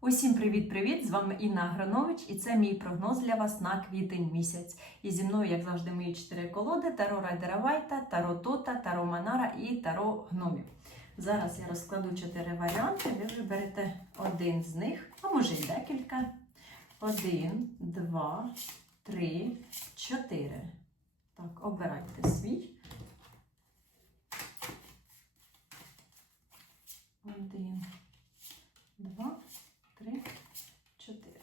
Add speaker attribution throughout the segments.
Speaker 1: Усім привіт-привіт! З вами Інна Агранович, і це мій прогноз для вас на квітень місяць. І зі мною, як завжди, мої чотири колоди: Таро Райдера Вайта, Таро Тота, Таро Манара і Таро Гномів. Зараз я розкладу чотири варіанти. Ви виберете один з них, а може й декілька. Один, два, три, чотири. Так, обирайте свій. Один, два, три, чотири.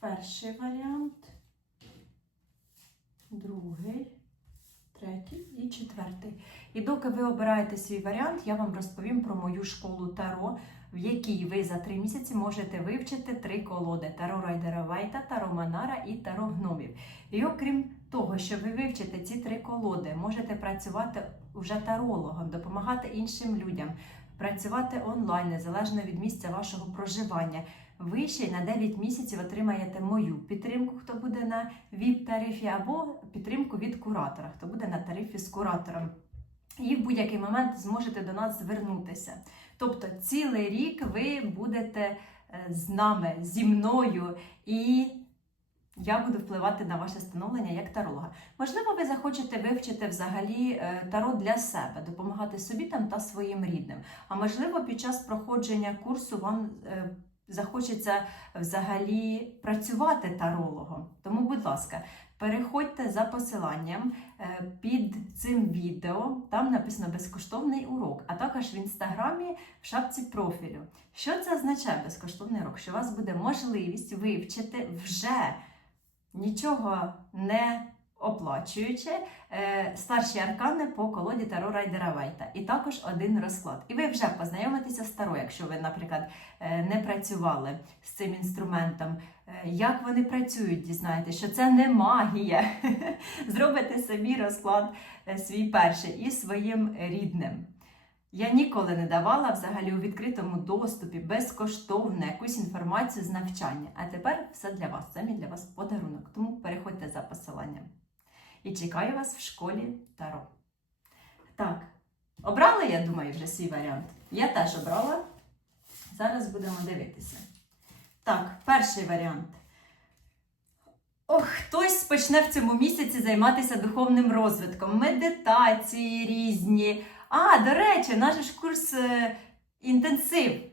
Speaker 1: Перший варіант, другий, третій і четвертий. І доки ви обираєте свій варіант, я вам розповім про мою школу Таро, в якій ви за три місяці можете вивчити три колоди: Таро Райдера Вайта, Таро Манара і Таро Гномів. І окрім того, що ви вивчите ці три колоди, можете працювати вже тарологом, допомагати іншим людям, працювати онлайн, незалежно від місця вашого проживання. Ви ще на 9 місяців отримаєте мою підтримку, хто буде на ВІП-тарифі, або підтримку від куратора, хто буде на тарифі з куратором. І в будь-який момент зможете до нас звернутися. Тобто цілий рік ви будете е, з нами, зі мною, і я буду впливати на ваше становлення як таролога. Можливо, ви захочете вивчити взагалі е, таро для себе, допомагати собі там та своїм рідним. А можливо, під час проходження курсу вам е, захочеться взагалі працювати тарологом. Тому, будь ласка, переходьте за посиланням е, під цим відео. Там написано безкоштовний урок, а також в інстаграмі в шапці профілю. Що це означає безкоштовний урок? Що у вас буде можливість вивчити вже нічого не оплачуючи е, старші аркани по колоді Таро Райдера Вайта. І також один розклад. І ви вже познайомитеся з Таро, якщо ви, наприклад, е, не працювали з цим інструментом. Е, Як вони працюють, дізнаєтесь, що це не магія. Зробите собі розклад свій перший і своїм рідним. Я ніколи не давала взагалі у відкритому доступі безкоштовно якусь інформацію з навчання. А тепер все для вас. Це для вас подарунок. Тому переходьте за посиланням. І чекаю вас в школі Таро. Так, обрали, я думаю, вже свій варіант. Я теж обрала. Зараз будемо дивитися. Так, перший варіант. Ох, хтось почне в цьому місяці займатися духовним розвитком, медитації різні. А, до речі, наш курс е, інтенсив.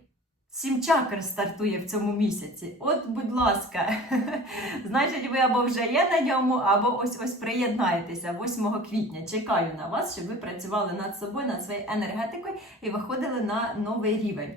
Speaker 1: Сім чакр стартує в цьому місяці. От, будь ласка, значить, ви або вже є на ньому, або ось ось приєднаєтеся 8 квітня. Чекаю на вас, щоб ви працювали над собою, над своєю енергетикою і виходили на новий рівень.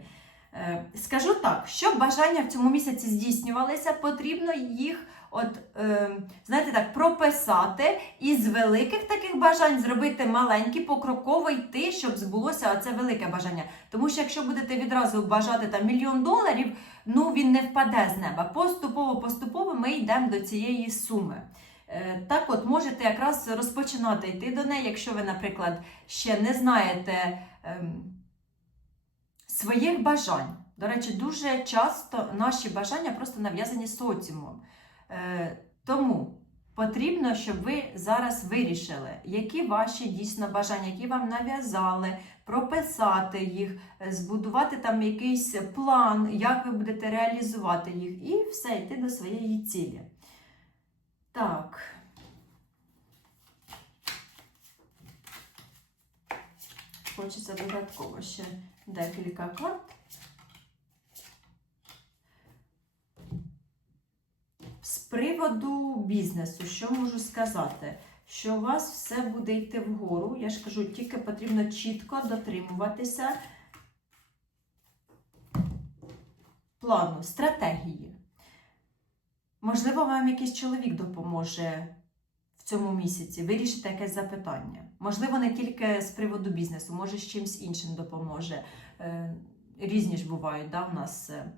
Speaker 1: Е, Скажу так, щоб бажання в цьому місяці здійснювалися, потрібно їх, от, е, знаєте так, прописати і з великих таких бажань зробити маленькі, покроково йти, щоб збулося оце велике бажання. Тому що якщо будете відразу бажати там мільйон доларів, ну він не впаде з неба. Поступово-поступово ми йдемо до цієї суми. Е, Так от, можете якраз розпочинати йти до неї, якщо ви, наприклад, ще не знаєте. ем, своїх бажань. До речі, дуже часто наші бажання просто нав'язані соціумом. Е, тому потрібно, щоб ви зараз вирішили, які ваші дійсно бажання, які вам нав'язали, прописати їх, е, збудувати там якийсь план, як ви будете реалізувати їх, і все, йти до своєї цілі. Так. Хочеться додатково ще декілька карт. З приводу бізнесу, що можу сказати? Що у вас все буде йти вгору. Я ж кажу, тільки потрібно чітко дотримуватися плану, стратегії. Можливо, вам якийсь чоловік допоможе в цьому місяці вирішити якесь запитання. Можливо, не тільки з приводу бізнесу, може з чимось іншим допоможе. Е, Різні ж бувають, да, в нас е,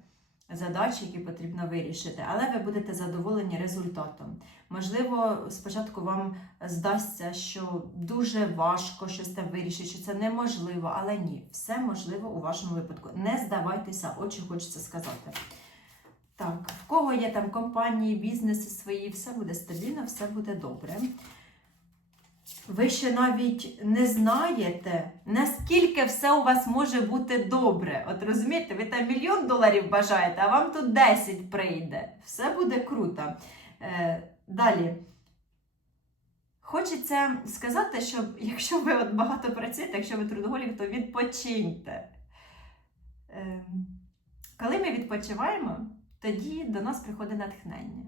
Speaker 1: задачі, які потрібно вирішити, але ви будете задоволені результатом. Можливо, спочатку вам здасться, що дуже важко щось там вирішити, що це неможливо, але ні, все можливо у вашому випадку. Не здавайтеся, очі хочеться сказати. Так, в кого є там компанії, бізнеси свої, все буде стабільно, все буде добре. Ви ще навіть не знаєте, наскільки все у вас може бути добре. От розумієте, ви там мільйон доларів бажаєте, а вам тут 10 прийде. Все буде круто. Е, далі. Хочеться сказати, що якщо ви от багато працюєте, якщо ви трудоголік, то відпочиньте. Е, коли ми відпочиваємо, тоді до нас приходить натхнення.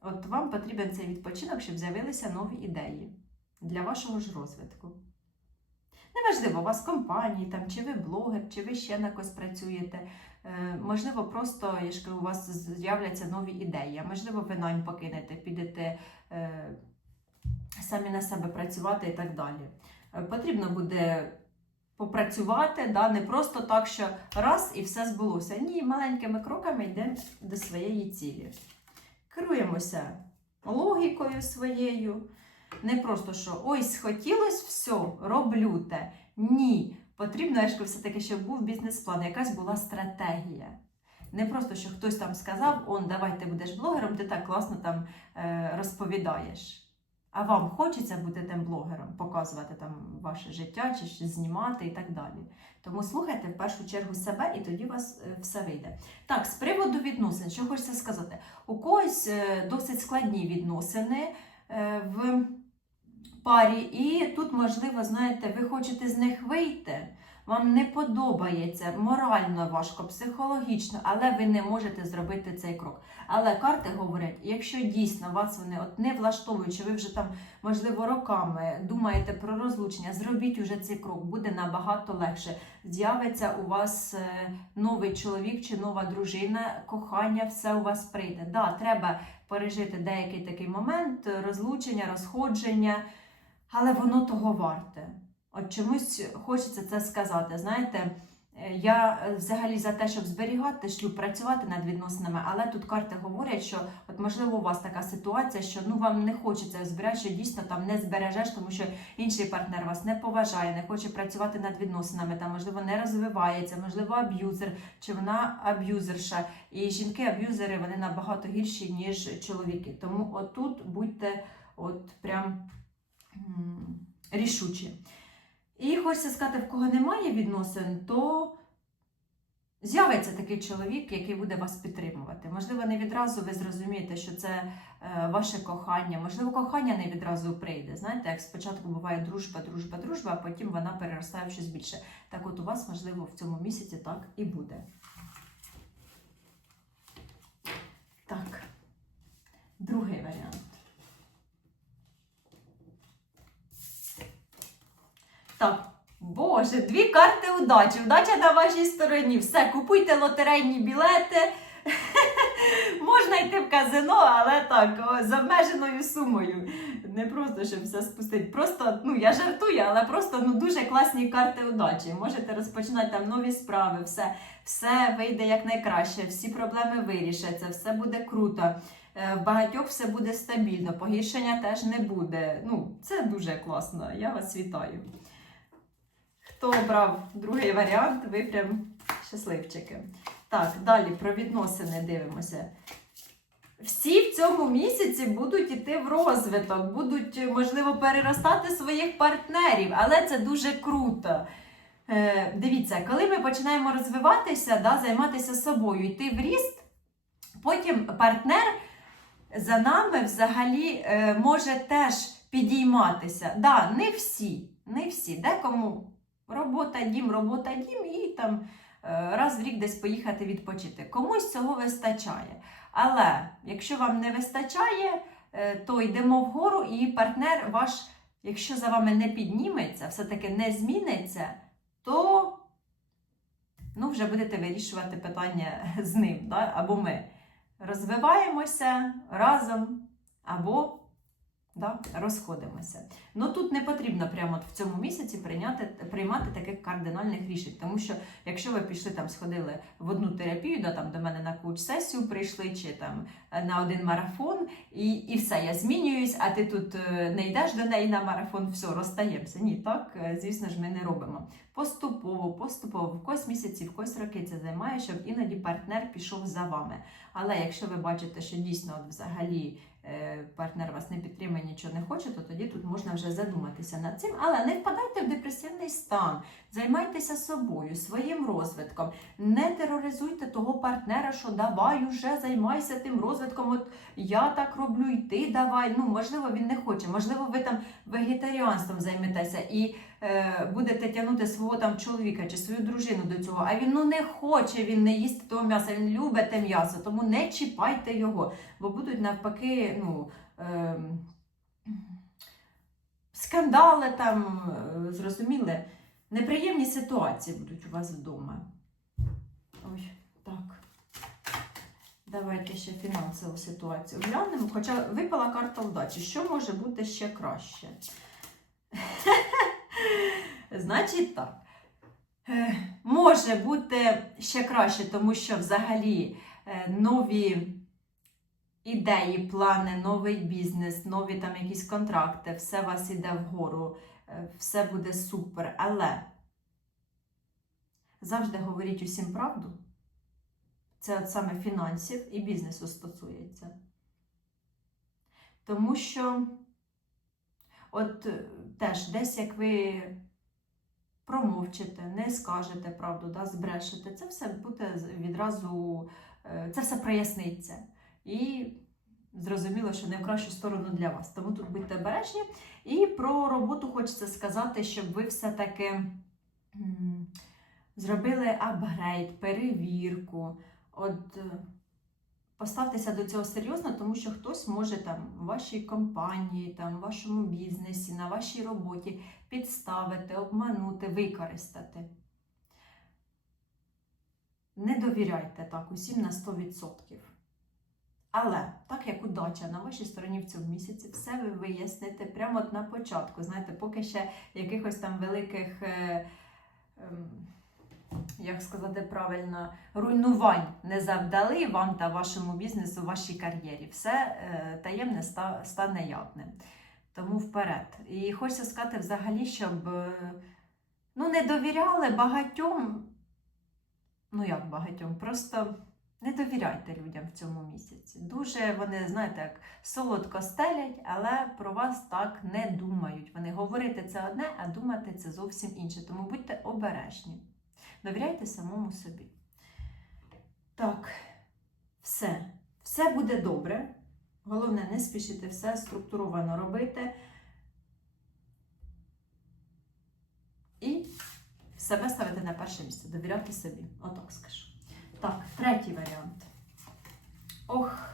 Speaker 1: От вам потрібен цей відпочинок, щоб з'явилися нові ідеї для вашого ж розвитку. Неважливо, у вас компанії, там, чи ви блогер, чи ви ще на когось працюєте. Е, можливо, просто я ж кажу, у вас з'являться нові ідеї. Можливо, ви найм покинете, підете е, самі на себе працювати і так далі. Е, потрібно буде попрацювати, да, не просто так, що раз і все збулося. Ні, маленькими кроками йдемо до своєї цілі. Керуємося логікою своєю. Не просто що ой, схотілось, все, роблю те. Ні. Потрібно, ж все-таки, щоб був бізнес-план, якась була стратегія. Не просто, що хтось там сказав, он, давай ти будеш блогером, ти так класно там е, розповідаєш. А вам хочеться бути тим блогером, показувати там ваше життя, чи щось знімати і так далі. Тому слухайте в першу чергу себе, і тоді у вас е, все вийде. Так, з приводу відносин, що хочеться сказати, у когось е, досить складні відносини е, в парі, і тут, можливо, знаєте, ви хочете з них вийти. Вам не подобається морально важко, психологічно, але ви не можете зробити цей крок. Але карти говорять, якщо дійсно вас вони от не влаштовують, чи ви вже там, можливо, роками думаєте про розлучення, зробіть уже цей крок, буде набагато легше. З'явиться у вас е, новий чоловік чи нова дружина, кохання, все у вас прийде. Да, треба пережити деякий такий момент, розлучення, розходження, але воно того варте. От чомусь хочеться це сказати. Знаєте, е, я е, взагалі за те, щоб зберігати шлюб, працювати над відносинами, але тут карти говорять, що от можливо у вас така ситуація, що ну вам не хочеться збирати, що дійсно там не збережеш, тому що інший партнер вас не поважає, не хоче працювати над відносинами, там можливо не розвивається, можливо, аб'юзер, чи вона аб'юзерша. І жінки-аб'юзери вони набагато гірші, ніж чоловіки. Тому отут будьте от прям рішучі. І хочеться сказати, в кого немає відносин, то з'явиться такий чоловік, який буде вас підтримувати. Можливо, не відразу ви зрозумієте, що це е, ваше кохання. Можливо, кохання не відразу прийде. Знаєте, як спочатку буває дружба, дружба, дружба, а потім вона переростає в щось більше. Так от у вас, можливо, в цьому місяці так і буде. Так, другий варіант. Так, Боже, дві карти удачі. Удача на вашій стороні. Все, купуйте лотерейні білети. Можна йти в казино, але так, з обмеженою сумою. Не просто, щоб все спустити. Просто, ну я жартую, але просто ну, дуже класні карти удачі. Можете розпочинати там нові справи, все, все вийде як найкраще, всі проблеми вирішаться, все буде круто. Е, В багатьох все буде стабільно, погіршення теж не буде. Ну, це дуже класно. Я вас вітаю. Хто обрав другий варіант, ви прям щасливчики. Так, далі про відносини дивимося. Всі в цьому місяці будуть йти в розвиток, будуть, можливо, переростати своїх партнерів, але це дуже круто. Е, дивіться, коли ми починаємо розвиватися, да, займатися собою, йти в ріст, потім партнер за нами взагалі е, може теж підійматися. Да, не всі, не всі. Декому робота, дім, робота, дім, і там е, раз в рік десь поїхати відпочити. Комусь цього вистачає. Але якщо вам не вистачає, е, то йдемо вгору, і партнер ваш, якщо за вами не підніметься, все-таки не зміниться, то ну, вже будете вирішувати питання з ним, да? або ми розвиваємося разом, або Да? Розходимося. Ну тут не потрібно прямо в цьому місяці прийняти, приймати таких кардинальних рішень, тому що якщо ви пішли там, сходили в одну терапію, да, там до мене на коуч-сесію прийшли, чи там е, на один марафон, і, і все, я змінююсь, а ти тут е, не йдеш до неї на марафон, все, розстаємося. Ні, так, е, звісно ж, ми не робимо. Поступово, поступово, в когось місяці, в когось роки це займає, щоб іноді партнер пішов за вами. Але якщо ви бачите, що дійсно от взагалі партнер вас не підтримує, нічого не хоче, то тоді тут можна вже задуматися над цим. Але не впадайте в депресивний стан, займайтеся собою, своїм розвитком. Не тероризуйте того партнера, що давай уже займайся тим розвитком. От я так роблю, і ти давай. Ну, можливо, він не хоче, можливо, ви там вегетаріанством займетеся і е, будете тягнути свого там чоловіка чи свою дружину до цього. А він ну не хоче, він не їсти того м'яса, він любить те м'ясо, тому не чіпайте його, бо будуть навпаки, ну. Е, скандали там, е, зрозуміли, неприємні ситуації будуть у вас вдома. Ой, так. Давайте ще фінансову ситуацію глянемо. Хоча випала карта вдачі. Що може бути ще краще? Значить так. Е, Може бути ще краще, тому що взагалі е, нові ідеї, плани, новий бізнес, нові там якісь контракти, все вас іде вгору, е, все буде супер. Але завжди говоріть усім правду. Це от саме фінансів і бізнесу стосується. Тому що, от теж десь як ви промовчите, не скажете правду, да, збрешете, це все буде відразу, е, це все проясниться. І зрозуміло, що не в кращу сторону для вас. Тому тут будьте обережні. І про роботу хочеться сказати, щоб ви все-таки зробили апгрейд, перевірку. От е, поставтеся до цього серйозно, тому що хтось може там в вашій компанії, там, в вашому бізнесі, на вашій роботі підставити, обманути, використати. Не довіряйте так усім на 100%. Але так як удача на вашій стороні в цьому місяці, все ви виясните прямо от на початку. Знаєте, поки ще якихось там великих, е, ем, як сказати правильно, руйнувань не завдали вам та вашому бізнесу, вашій кар'єрі. Все е, таємне стане явним. Тому вперед. І хочеться сказати взагалі, щоб е, ну, не довіряли багатьом. Ну як багатьом, просто не довіряйте людям в цьому місяці. Дуже вони, знаєте, як солодко стелять, але про вас так не думають. Вони говорити це одне, а думати це зовсім інше. Тому будьте обережні. Довіряйте самому собі. Так, все. Все буде добре. Головне, не спішити все структуровано робити. І себе ставити на перше місце, довіряти собі. Отак скажу. Так, третій варіант. Ох.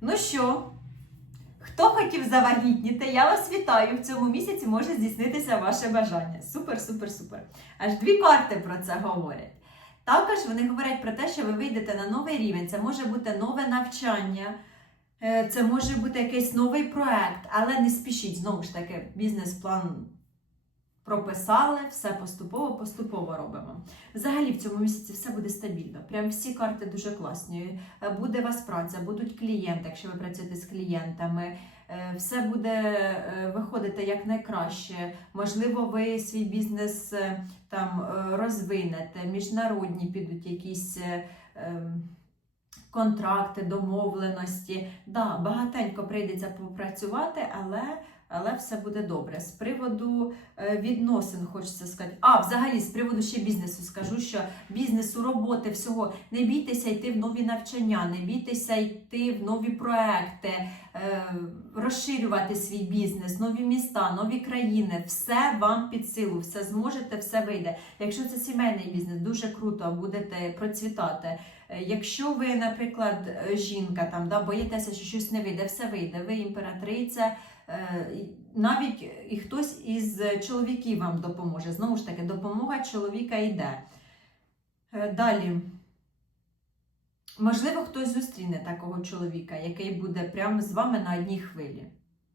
Speaker 1: Ну що, хто хотів завагітніти, я вас вітаю. В цьому місяці може здійснитися ваше бажання. Супер, супер, супер. Аж дві карти про це говорять. Також вони говорять про те, що ви вийдете на новий рівень. Це може бути нове навчання, це може бути якийсь новий проект, але не спішіть. Знову ж таки, бізнес-план прописали, все поступово, поступово робимо. Взагалі в цьому місяці все буде стабільно. Прям всі карти дуже класні. Е, Буде вас праця, будуть клієнти, якщо ви працюєте з клієнтами. Е, Все буде е, виходити як найкраще. Можливо, ви свій бізнес е, там е, розвинете, міжнародні підуть якісь. Контракти, домовленості. Да, багатенько прийдеться попрацювати, але, але все буде добре. З приводу е, відносин хочеться сказати. А, взагалі, з приводу ще бізнесу скажу, що бізнесу, роботи, всього не бійтеся йти в нові навчання, не бійтеся йти в нові проекти, е, розширювати свій бізнес, нові міста, нові країни. Все вам під силу, все зможете, все вийде. Якщо це сімейний бізнес, дуже круто будете процвітати. Е, Якщо ви, наприклад, жінка там да, боїтеся, що щось не вийде, все вийде. Ви імператриця, навіть і хтось із чоловіків вам допоможе. Знову ж таки, допомога чоловіка йде. Е, Далі. Можливо, хтось зустріне такого чоловіка, який буде прямо з вами на одній хвилі.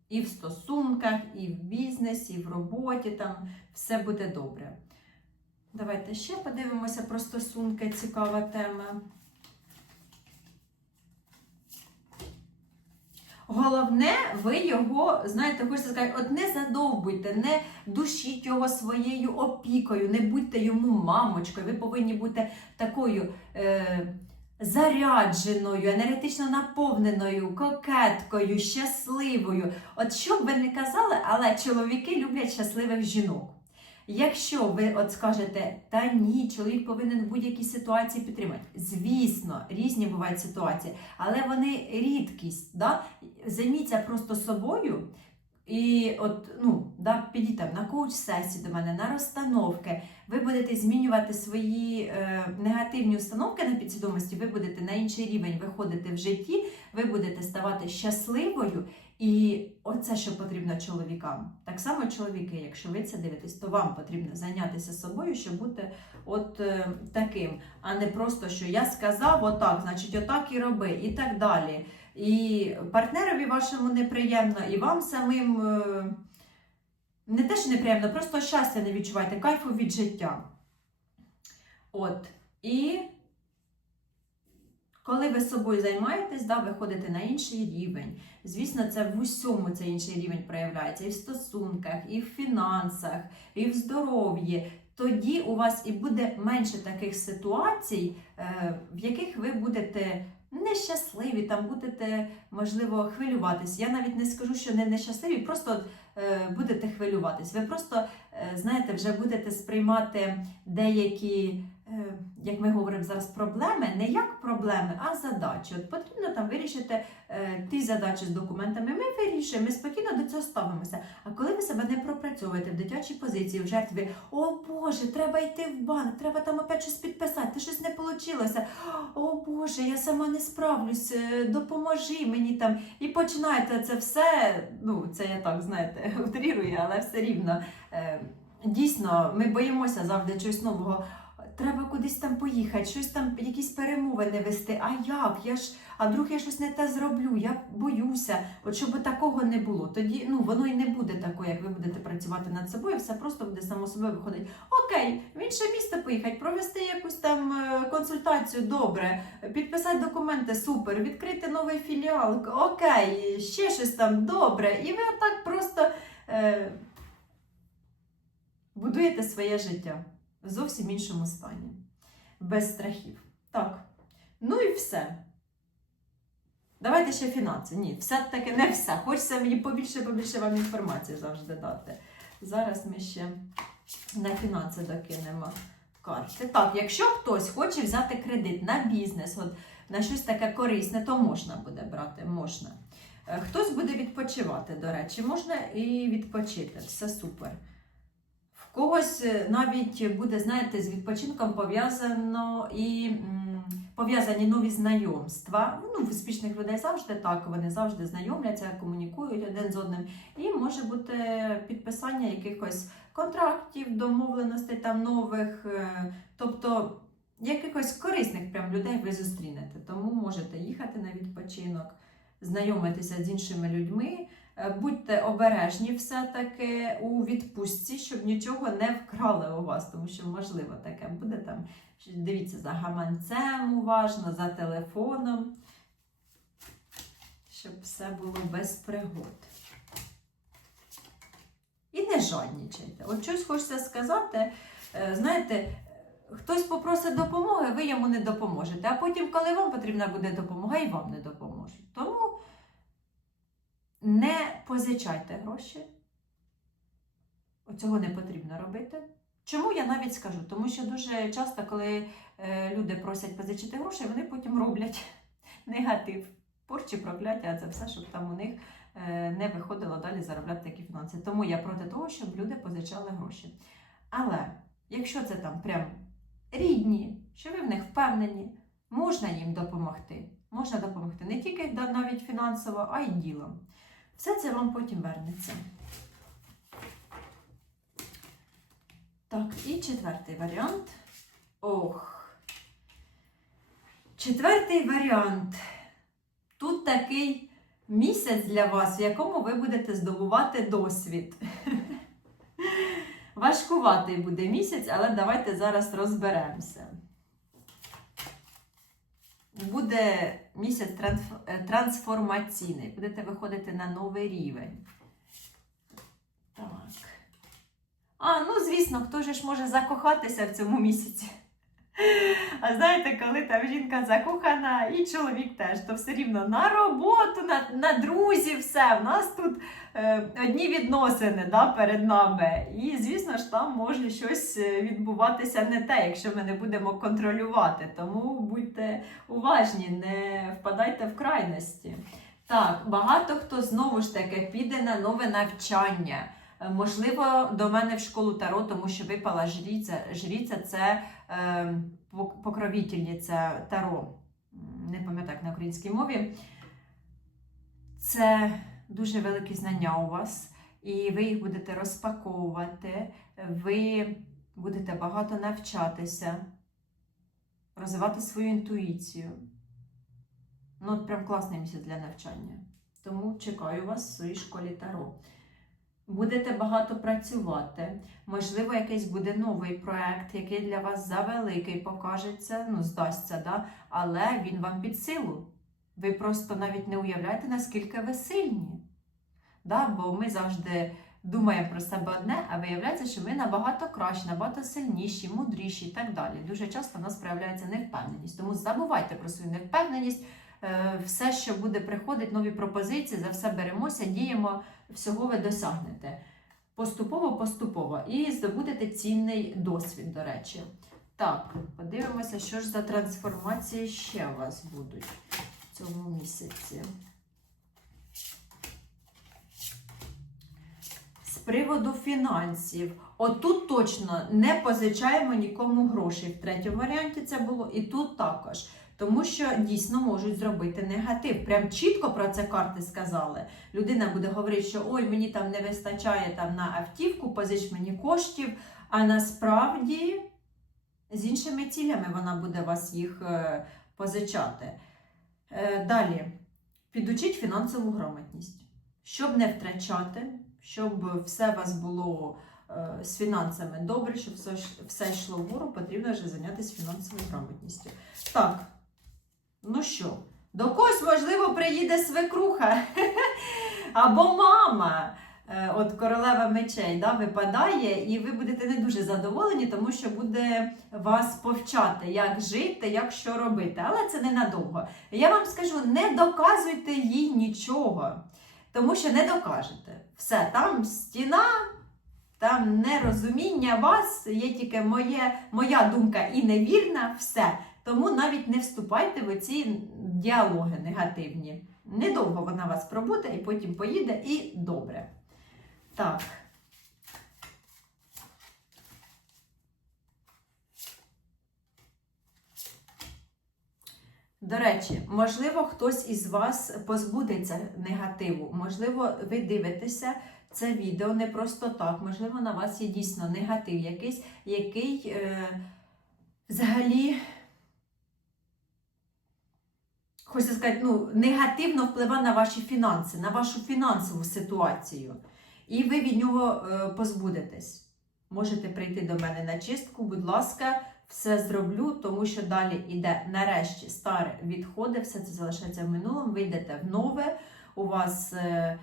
Speaker 1: І в стосунках, і в бізнесі, і в роботі там все буде добре. Давайте ще подивимося про стосунки, цікава тема. Головне, ви його, знаєте, хочеться сказати, от не задовбуйте, не душіть його своєю опікою, не будьте йому мамочкою. Ви повинні бути такою е, зарядженою, енергетично наповненою, кокеткою, щасливою. От що б ви не казали, але чоловіки люблять щасливих жінок. Якщо ви от скажете, та ні, чоловік повинен в будь-якій ситуації підтримати. Звісно, різні бувають ситуації, але вони рідкість. Да? Займіться просто собою. І от, ну, да, підіть там на коуч-сесії до мене, на розстановки. Ви будете змінювати свої е, негативні установки на підсвідомості, ви будете на інший рівень виходити в житті, ви будете ставати щасливою. І оце, що потрібно чоловікам. Так само чоловіки, якщо ви це дивитесь, то вам потрібно зайнятися собою, щоб бути от е, таким, а не просто, що я сказав отак, значить, отак і роби, і так далі. І партнерові вашому неприємно, і вам самим е, не те, що неприємно, просто щастя не відчуваєте, кайфу від життя. От. І коли ви собою займаєтесь, да, ви на інший рівень. Звісно, це в усьому цей інший рівень проявляється і в стосунках, і в фінансах, і в здоров'ї. Тоді у вас і буде менше таких ситуацій, е, в яких ви будете нещасливі, там будете, можливо, хвилюватись. Я навіть не скажу, що не нещасливі, просто е, будете хвилюватись. Ви просто, е, знаєте, вже будете сприймати деякі, як ми говоримо зараз, проблеми не як проблеми, а задачі. От потрібно там вирішити е, ті задачі з документами. Ми вирішуємо, ми спокійно до цього ставимося. А коли ви себе не пропрацьовуєте в дитячій позиції, в жертві, о Боже, треба йти в банк, треба там опять щось підписати, ти щось не вийшло. О Боже, я сама не справлюсь, е, допоможи мені там. І починаєте це все. Ну, це я так, знаєте, утрірую, але все рівно. Е, Дійсно, ми боїмося завжди чогось нового. Треба кудись там поїхати, щось там, якісь перемовини вести. А як? Я ж, а вдруг я щось не те зроблю, я боюся. От щоб такого не було. Тоді ну воно і не буде такое, як ви будете працювати над собою, все просто буде само собою виходить. Окей, в інше місто поїхати, провести якусь там е, консультацію, добре, підписати документи, супер, відкрити новий філіал, окей, ще щось там добре. І ви так просто е, будуєте своє життя в зовсім іншому стані, без страхів. Так. Ну і все. Давайте ще фінанси. Ні, все-таки не все. Хочеться мені побільше побільше вам інформації завжди дати. Зараз ми ще на фінанси докинемо карти. Так, якщо хтось хоче взяти кредит на бізнес, от, на щось таке корисне, то можна буде брати, можна. Е, Хтось буде відпочивати, до речі, можна і відпочити. Все супер. Когось е, навіть буде, знаєте, з відпочинком пов'язано і пов'язані нові знайомства. Ну, в успішних людей завжди так, вони завжди знайомляться, комунікують один з одним. І може бути підписання якихось контрактів, домовленостей там нових, е, тобто якихось корисних прям людей ви зустрінете. Тому можете їхати на відпочинок, знайомитися з іншими людьми. Е, Будьте обережні все-таки у відпустці, щоб нічого не вкрали у вас, тому що можливо таке буде там. Дивіться за гаманцем уважно, за телефоном, щоб все було без пригод. І не жаднічайте. От щось хочеться сказати, е, знаєте, хтось попросить допомоги, ви йому не допоможете. А потім, коли вам потрібна буде допомога, і вам не допоможуть. Не позичайте гроші. Цього не потрібно робити. Чому я навіть скажу? Тому що дуже часто, коли е, люди просять позичити гроші, вони потім роблять негатив, порчі, прокляття, а це все, щоб там у них е, не виходило далі заробляти такі фінанси. Тому я проти того, щоб люди позичали гроші. Але якщо це там прям рідні, що ви в них впевнені, можна їм допомогти. Можна допомогти не тільки навіть фінансово, а й ділом. Все це вам потім вернеться. Так, і четвертий варіант. Ох. Четвертий варіант. Тут такий місяць для вас, в якому ви будете здобувати досвід. Важкуватий буде місяць, але давайте зараз розберемося. Буде місяць е, трансформаційний, будете виходити на новий рівень. Так. А, ну звісно, хто ж може закохатися в цьому місяці? А знаєте, коли там жінка закохана і чоловік теж, то все рівно на роботу, на, на друзів, все. В нас тут е, одні відносини да, перед нами. І, звісно ж, там може щось е, відбуватися не те, якщо ми не будемо контролювати. Тому будьте уважні, не впадайте в крайності. Так, багато хто знову ж таки піде на нове навчання. Е, Можливо, до мене в школу Таро, тому що випала жріця. Жріця це покровительниця Таро. Не пам'ятаю на українській мові. Це дуже великі знання у вас, і ви їх будете розпаковувати, ви будете багато навчатися, розвивати свою інтуїцію. Ну, от прям класний місяць для навчання. Тому чекаю вас в своїй школі Таро. Будете багато працювати. Можливо, якийсь буде новий проект, який для вас завеликий покажеться, ну, здасться, да? але він вам під силу. Ви просто навіть не уявляєте, наскільки ви сильні. Да? Бо ми завжди думаємо про себе одне, а виявляється, що ми набагато краще, набагато сильніші, мудріші і так далі. Дуже часто в нас проявляється невпевненість. Тому забувайте про свою невпевненість. Е, Все, що буде приходити, нові пропозиції, за все беремося, діємо, всього ви досягнете. Поступово, поступово. І здобудете цінний досвід, до речі. Так, подивимося, що ж за трансформації ще у вас будуть в цьому місяці. З приводу фінансів. Отут точно не позичаємо нікому грошей. В третьому варіанті це було і тут також. Тому що дійсно можуть зробити негатив. Прям чітко про це карти сказали. Людина буде говорити, що ой, мені там не вистачає там на автівку, позич мені коштів. А насправді з іншими цілями вона буде вас їх е, позичати. Е, далі, підучіть фінансову грамотність, щоб не втрачати, щоб все у вас було е, з фінансами добре, щоб все, все йшло вгору, потрібно вже зайнятися фінансовою грамотністю. Так, ну що, до когось, можливо, приїде свекруха або мама. Е, От королева мечей да, випадає, і ви будете не дуже задоволені, тому що буде вас повчати, як жити, як що робити. Але це ненадовго. Я вам скажу, не доказуйте їй нічого, тому що не докажете. Все, там стіна, там нерозуміння вас, є тільки моє, моя думка і невірна, все. Тому навіть не вступайте в ці діалоги негативні. Недовго вона вас пробуде і потім поїде, і добре. Так. До речі, можливо, хтось із вас позбудеться негативу. Можливо, ви дивитеся це відео не просто так. Можливо, на вас є дійсно негатив якийсь, який е, взагалі, хочу сказати, ну, негативно впливає на ваші фінанси, на вашу фінансову ситуацію. І ви від нього е, позбудетесь. Можете прийти до мене на чистку, будь ласка, все зроблю, тому що далі йде нарешті старе відходи, все це залишається в минулому, ви йдете в нове, у вас е,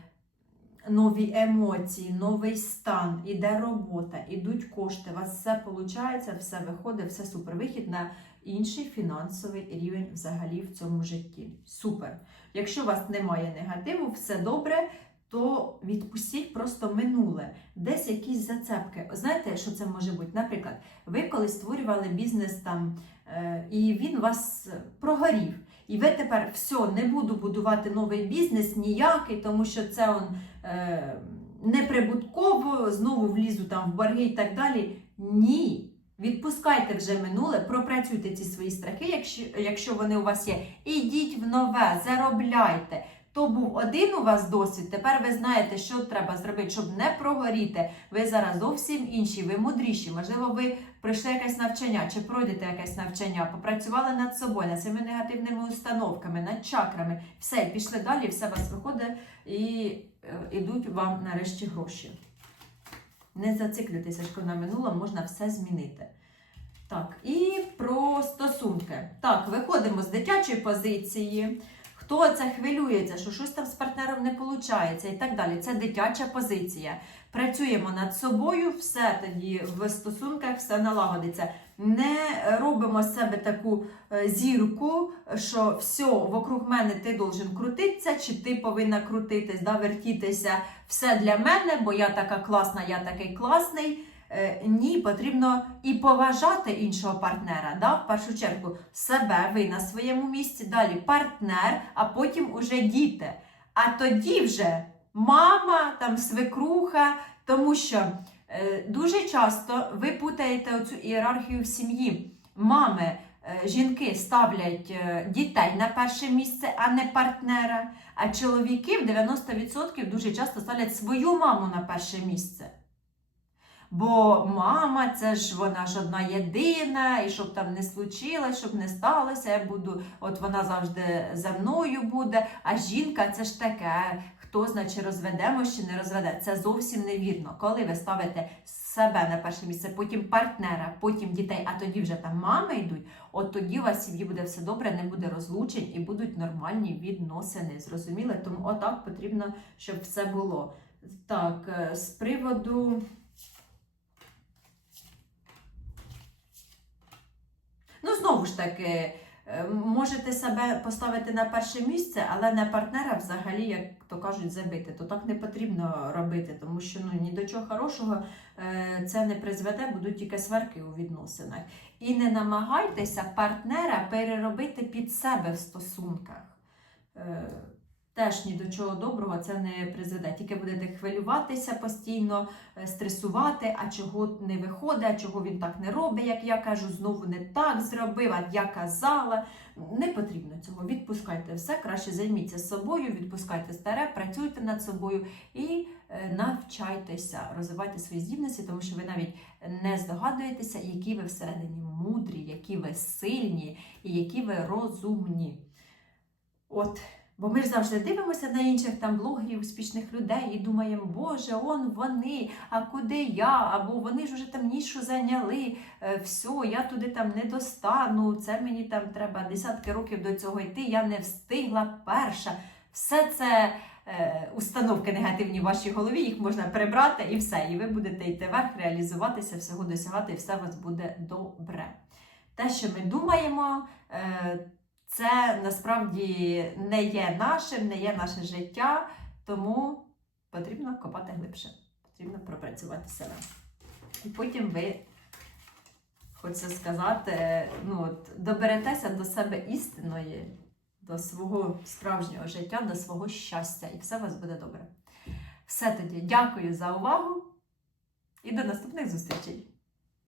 Speaker 1: нові емоції, новий стан, іде робота, ідуть кошти, у вас все виходить, все виходить, все супер. Вихід на інший фінансовий рівень взагалі в цьому житті. Супер. Якщо у вас немає негативу, все добре. То відпустіть просто минуле, десь якісь зацепки. Знаєте, що це може бути? Наприклад, ви коли створювали бізнес там, е, і він вас прогорів. І ви тепер все, не буду будувати новий бізнес ніякий, тому що це он, е, неприбутково, знову влізу там в борги і так далі. Ні. Відпускайте вже минуле, пропрацюйте ці свої страхи, якщо, якщо вони у вас є. Ідіть в нове, заробляйте. то був один у вас досвід, тепер ви знаєте, що треба зробити, щоб не прогоріти. Ви зараз зовсім інші, ви мудріші. Можливо, ви пройшли якесь навчання чи пройдете якесь навчання, попрацювали над собою, над цими негативними установками, над чакрами. Все, пішли далі, все у вас виходить і е, ідуть вам нарешті гроші. Не зациклюйтеся, що на минулому можна все змінити. Так, і про стосунки. Так, виходимо з дитячої позиції. Хто це хвилюється, що щось там з партнером не виходить і так далі. Це дитяча позиція. Працюємо над собою, все тоді в стосунках все налагодиться. Не робимо з себе таку е, зірку, що все, вокруг мене ти должен крутитися, чи ти повинна крутитись, да, вертітися. Все для мене, бо я така класна, я такий класний. Е, Ні, потрібно і поважати іншого партнера. Да? В першу чергу себе, ви на своєму місці, далі партнер, а потім уже діти. А тоді вже мама, там свекруха, тому що дуже часто ви путаєте оцю ієрархію в сім'ї. Мами, е, жінки ставлять е, дітей на перше місце, а не партнера. А чоловіки в 90% дуже часто ставлять свою маму на перше місце. Бо мама, це ж вона ж одна єдина, і щоб там не случилось, щоб не сталося, я буду, от вона завжди за мною буде. А жінка це ж таке, хто значить розведемо чи не розведе. Це зовсім невірно. Коли ви ставите себе на перше місце, потім партнера, потім дітей, а тоді вже там мами йдуть, от тоді у вас сім'ї буде все добре, не буде розлучень і будуть нормальні відносини. Зрозуміли? Тому отак потрібно, щоб все було. Так, е, з приводу. Ну, знову ж таки, можете себе поставити на перше місце, але не партнера взагалі, як то кажуть, забити. То так не потрібно робити, тому що ну, ні до чого хорошого е, це не призведе, будуть тільки сварки у відносинах. І не намагайтеся партнера переробити під себе в стосунках. Теж ні до чого доброго це не призведе. Тільки будете хвилюватися постійно, е, стресувати, а чого не виходить, а чого він так не робить, як я кажу, знову не так зробив, а я казала. Не потрібно цього. Відпускайте все, краще займіться собою, відпускайте старе, працюйте над собою і е, навчайтеся розвивайте свої здібності, тому що ви навіть не здогадуєтеся, які ви всередині мудрі, які ви сильні і які ви розумні. От. Бо ми ж завжди дивимося на інших там блогерів, успішних людей і думаємо, Боже, он вони, а куди я? Або вони ж уже там нішу зайняли, е, все, я туди там не достану, це мені там треба десятки років до цього йти, я не встигла перша. Все це е, установки негативні в вашій голові, їх можна прибрати і все. І ви будете йти вверх, реалізуватися, всього досягати, і все у вас буде добре. Те, що ми думаємо, е, це насправді не є нашим, не є наше життя, тому потрібно копати глибше, потрібно пропрацювати себе. І потім ви, хочеться сказати, ну, от, доберетеся до себе істинної, до свого справжнього життя, до свого щастя, і все у вас буде добре. Все тоді, дякую за увагу і до наступних зустрічей!